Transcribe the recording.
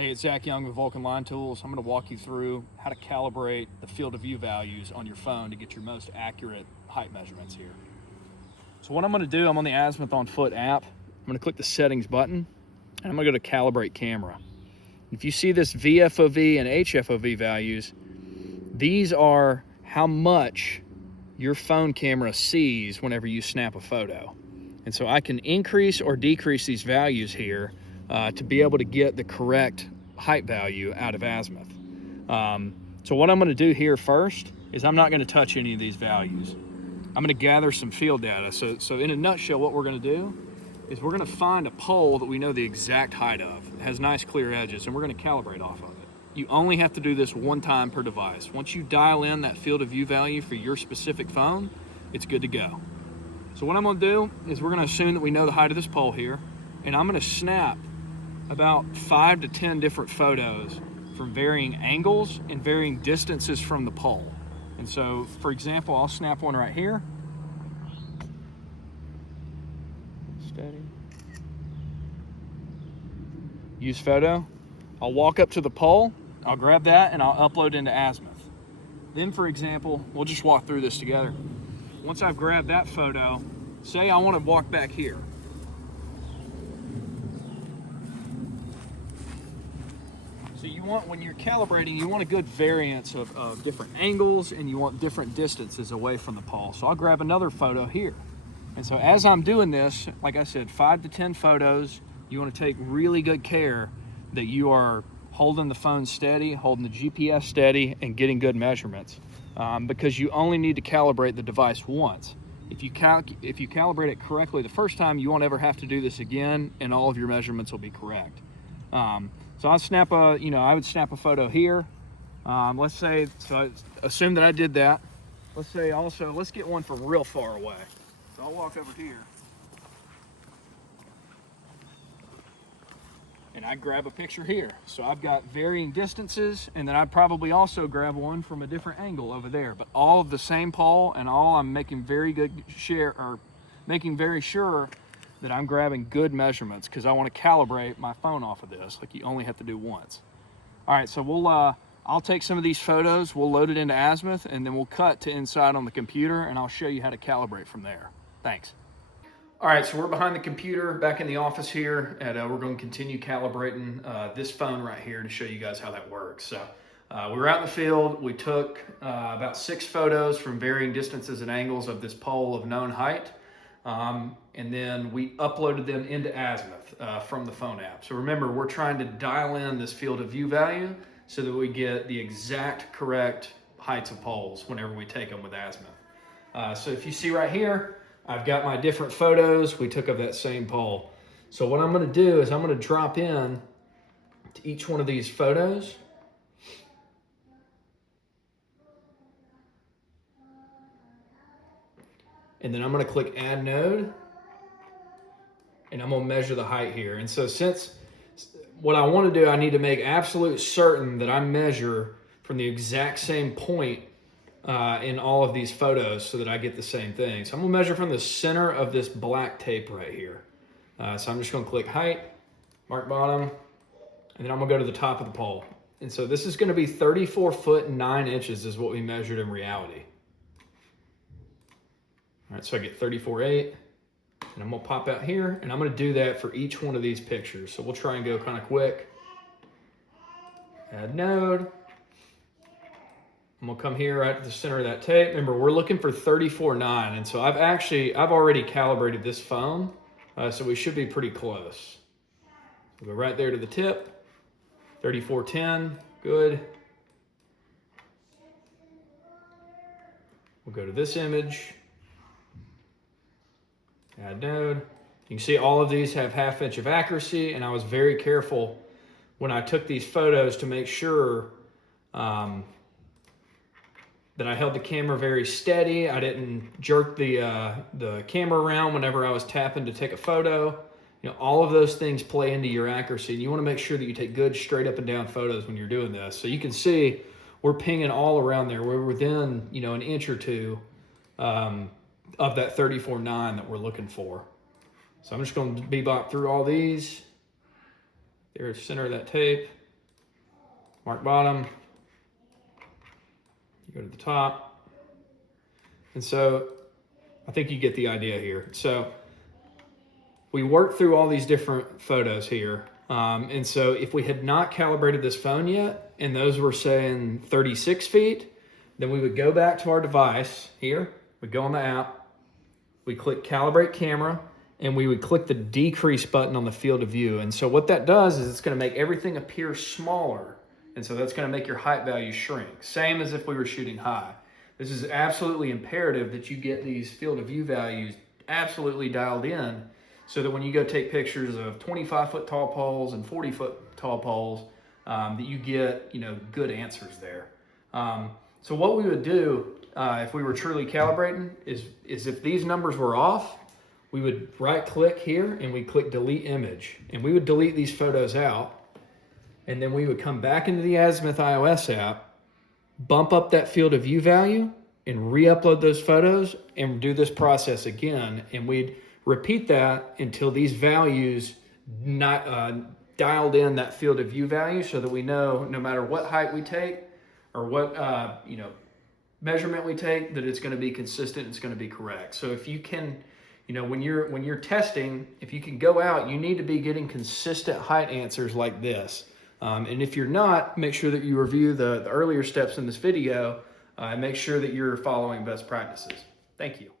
Hey, it's Zach Young with Vulcan Line Tools. I'm going to walk you through how to calibrate the field of view values on your phone to get your most accurate height measurements here. So what I'm going to do, I'm on the Azmyth on Foot app. I'm going to click the settings button and I'm going to go to Calibrate Camera. If you see this VFOV and HFOV values, these are how much your phone camera sees whenever you snap a photo. And so I can increase or decrease these values here to be able to get the correct height value out of Azmyth. So what I'm going to do here first is I'm not going to touch any of these values. I'm going to gather some field data. So in a nutshell, what we're going to do is we're going to find a pole that we know the exact height of. It has nice clear edges, and we're going to calibrate off of it. You only have to do this one time per device. Once you dial in that field of view value for your specific phone, it's good to go. So what I'm going to do is we're going to assume that we know the height of this pole here, and I'm going to snap about 5 to 10 different photos from varying angles and varying distances from the pole. And so, for example, I'll snap one right here. Steady. Use photo. I'll walk up to the pole, I'll grab that, and I'll upload into Azmyth. Then, for example, we'll just walk through this together. Once I've grabbed that photo, say I want to walk back here. So you want, when you're calibrating, you want a good variance of different angles, and you want different distances away from the pole. So I'll grab another photo here. And so as I'm doing this, like I said, 5 to 10 photos, you want to take really good care that you are holding the phone steady, holding the GPS steady, and getting good measurements. Because you only need to calibrate the device once. If you calibrate it correctly the first time, you won't ever have to do this again, and all of your measurements will be correct. So I'll snap I would snap a photo here. Let's say, so I assume that I did that. Let's say also, let's get one from real far away. So I'll walk over here. And I grab a picture here. So I've got varying distances, and then I'd probably also grab one from a different angle over there, but all of the same pole, and all I'm making very sure that I'm grabbing good measurements, because I want to calibrate my phone off of this, like you only have to do once. All right, so I'll take some of these photos, we'll load it into Azmyth, and then we'll cut to inside on the computer, and I'll show you how to calibrate from there. Thanks. All right, so we're behind the computer back in the office here, and we're going to continue calibrating this phone right here to show you guys how that works. So we were out in the field, we took about 6 photos from varying distances and angles of this pole of known height. And then we uploaded them into Azmyth from the phone app. So remember, we're trying to dial in this field of view value so that we get the exact correct heights of poles whenever we take them with Azmyth. So if you see right here, I've got my different photos we took of that same pole. So what I'm going to do is I'm going to drop in to each one of these photos. And then I'm going to click Add Node. And I'm going to measure the height here. And so since what I want to do, I need to make absolute certain that I measure from the exact same point in all of these photos so that I get the same thing. So I'm going to measure from the center of this black tape right here. So I'm just going to click height, mark bottom, and then I'm going to go to the top of the pole. And so this is going to be 34 foot 9 inches is what we measured in reality. All right, so I get 34.8. And I'm going to pop out here, and I'm going to do that for each one of these pictures. So we'll try and go kind of quick. Add node. I'm going to come here right at the center of that tape. Remember, we're looking for 34.9, and so I've already calibrated this phone, so we should be pretty close. We'll go right there to the tip. 34.10, good. We'll go to this image. Add node. You can see all of these have 1/2 inch of accuracy, and I was very careful when I took these photos to make sure that I held the camera very steady. I didn't jerk the camera around whenever I was tapping to take a photo. You know, all of those things play into your accuracy, and you want to make sure that you take good straight up and down photos when you're doing this. So you can see we're pinging all around there. We're within, you know, an inch or two of that 34.9 that we're looking for. So I'm just going to bebop through all these. There's the center of that tape. mark bottom, you go to the top. And so I think you get the idea here. So we worked through all these different photos here. And so if we had not calibrated this phone yet, and those were saying 36 feet, then we would go back to our device here, we'd go on the app, we click Calibrate Camera, and we would click the decrease button on the field of view. And so what that does is it's gonna make everything appear smaller. And so that's gonna make your height value shrink. Same as if we were shooting high. This is absolutely imperative that you get these field of view values absolutely dialed in, so that when you go take pictures of 25-foot tall poles and 40-foot tall poles, that you get, you know, good answers there. So what we would do if we were truly calibrating is if these numbers were off, we would right click here and we click delete image, and we would delete these photos out, and then we would come back into the Azmyth iOS app, bump up that field of view value and re-upload those photos and do this process again, and we'd repeat that until these values not dialed in that field of view value, so that we know no matter what height we take or what measurement we take, that it's going to be consistent, it's going to be correct. So if you can, when you're testing, if you can go out, you need to be getting consistent height answers like this. And if you're not, make sure that you review the earlier steps in this video and make sure that you're following best practices. Thank you.